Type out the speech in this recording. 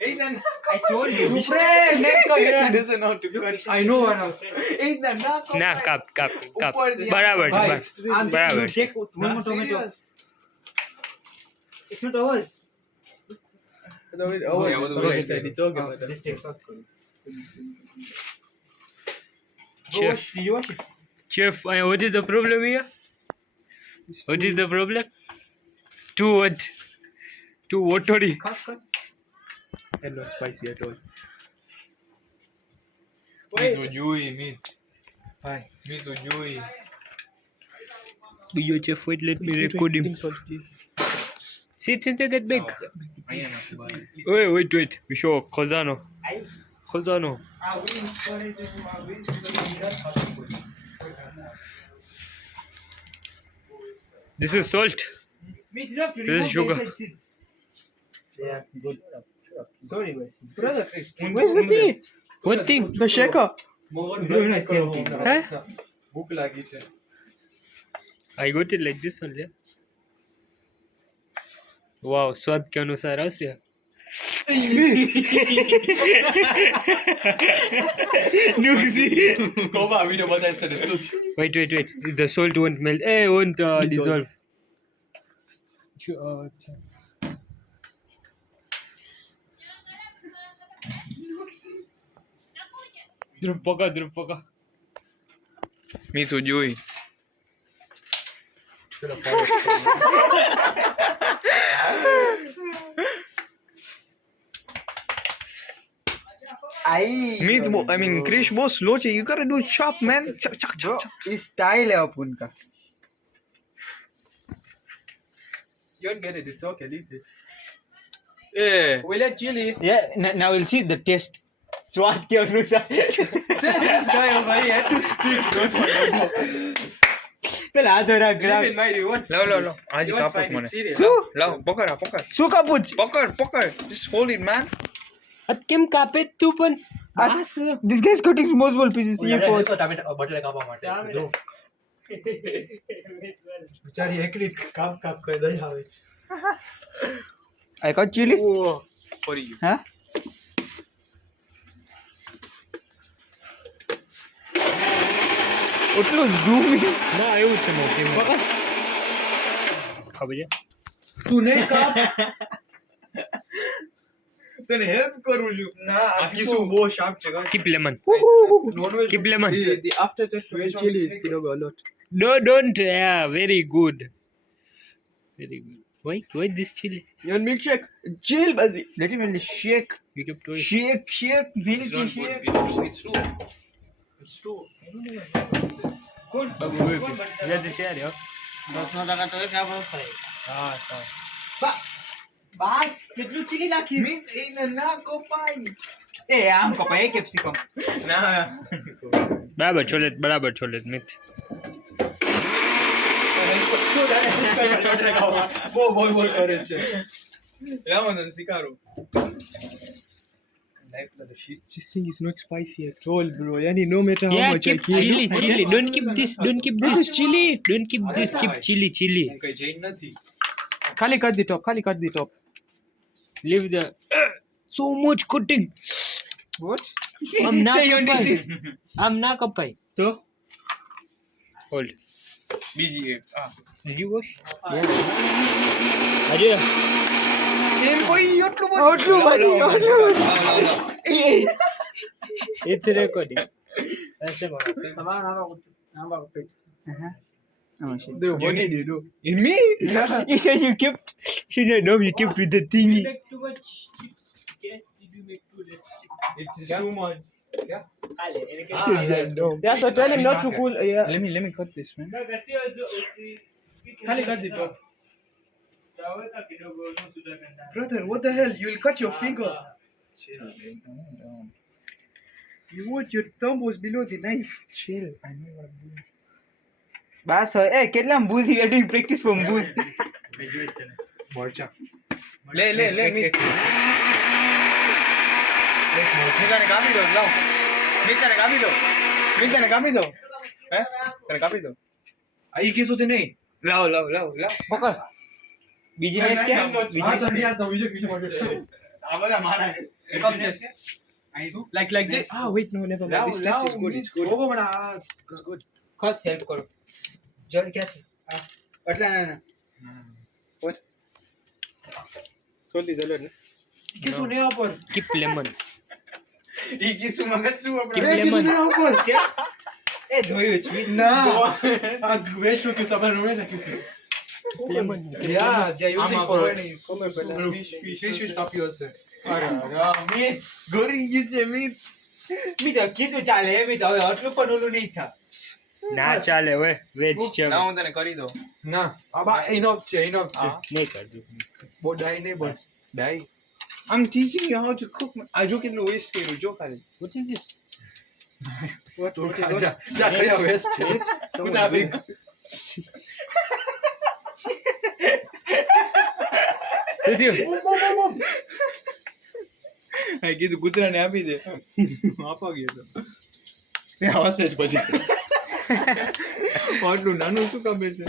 Ethan, I told you. he doesn't know to cut. I know one of. Ethan, ના કાપ કાપ કાપ ઉપર ધ્યાન. બરાબર છે Bye. બસ. બરાબર You છે. take one more tomato. It's not ours. It's okay. Just take salt. Chef. Chef, what is the problem here? What is the problem? Too what? Too watery. And not spicy at all. Wait. Meat. Hi. Meat to Joey. Yo, chef, wait, let me record him. Salt, please. Sit inside that bag. Wait. We show Khozano. Khozano. This is salt. This is sugar. Yeah, good. Sorry, guys. Brother, Where's the tea? What thing? The shaker. Huh? ભૂખ લાગી છે. I got it like this only. Wow, स्वाद के अनुसार આવશે. Nuxi. કોબા વિડિયો બતાવી છે ને શું થયું? Wait. The salt won't melt. Won't dissolve. Dhruv paka. Me to Joey. Krish, boss, slow. You gotta do chop, man. Chop. इस स्टाइल है अपन का. You don't get it. It's okay. Leave it. Yeah. Will it chili? Yeah, now we'll see the taste. स्वाद के अनुसार. Say this guy over here had to speak. Don't want. પેલા હાથ ધરા Keep in mind, you won't. લાવ આજ You won't કાપો find it મને serious. લાવ પકડ શું કાપું છે? પકડ just hold it man અત કેમ કાપે તું પણ? This guy is cutting small pieces. Butter કાપવા માટે. बेचारी एकली काप कर दई आवे છે. I got chili. for you Huh? એટલું ઝૂમી. ના એવું છે મોટી ખબર છે તું નહીં કાપ. તને હેલ્પ કરું છું. ના આ કિસ્સો બહુ શાર્પ છે. keep lemon nonveg keep lemon The aftertaste of the chili is kilo a lot. don't yeah very good why this chili You want milkshake? Chill, Bazi. Let him only shake. you kept toy Shake. Milky It's shake. true. babu yeah this yaar yo બસ કેટલું ચીલી નાખીશ? Meat in na kopai. એ આમ કપાય કેપ્સિકમ. ના. બરાબર છોલે મિત બોલ કરે છે. રામન શિકારો. This thing is not spicy at all, bro. Yani no matter how yeah much I keep kill. chili don't keep this This is chili. don't keep this keep chili હું કઈ જૈન નથી. ખાલી cut the top. leave the so much cutting What? I'm not kapai તો hold બીજી એક. did you wash Yeah. Ajay એમ કોઈ એટલું આટલું બધું. it's recording that's it They wanted you know. In me? you said you kept with the thingy It's too much. Yeah, so tell him not to cool. Yeah. let me cut this man ખાલી cut the top. Brother, what the hell? You'll cut your finger. You want your thumb was below the knife. Chill. I know what I'm doing. બસ એ કેટલા booze you are doing practice for booze. મોરચા. લે મીત. મીતાને કાપી દો લાવ. મીતાને કાપી દો. હે? તને કાપી દો. આ ઈ કેસો તે નહીં. લાવ. પકડ. બીજી મેચ કે હા તો યાર તો બીજો મોટો ટેરેસ આ બધા મારા કમ જશે અહીં તું like this ah wait no never mind this test is good it's good ઓગો મને આ it's good ખાસ હેલ્પ કરો જલ્દી ક્યાં છે આટલા ના salt is alone કિસુ ને ઉપર કીપ લેમન ઈ કિસુ મગજ શું Keep આપણે lemon. કિસુ ને ઉપર કે એ ધોયું છે ના આ વેસ્ટ કિસુ આપણે રોવે ને કિસુ lemon Yeah, they are using for fish fish tapio છે અરે મીત ગોરી ગયું છે મીત મી તો કીધું ચાલે એમ તો હવે આટલું પણ ઓલું નહીં થા ના ચાલે હવે વેજ છે ના હું તને કરી દઉં ના આબા ઇનફ છે હા. નહીં કરજો બહુ ડાઈ નહીં બસ ડાઈ I'm teaching you how to cook. આ જો કેટલું વેસ્ટ કર્યું જો ખાલી what is this તું ખા જા જા કયા વેસ્ટ છે કુતરા બી શું થયું આ કીધું કૂતરાને આપી દે આપા ગયો તો એ હશે જ પછી આટલું નાનું શું કામ છે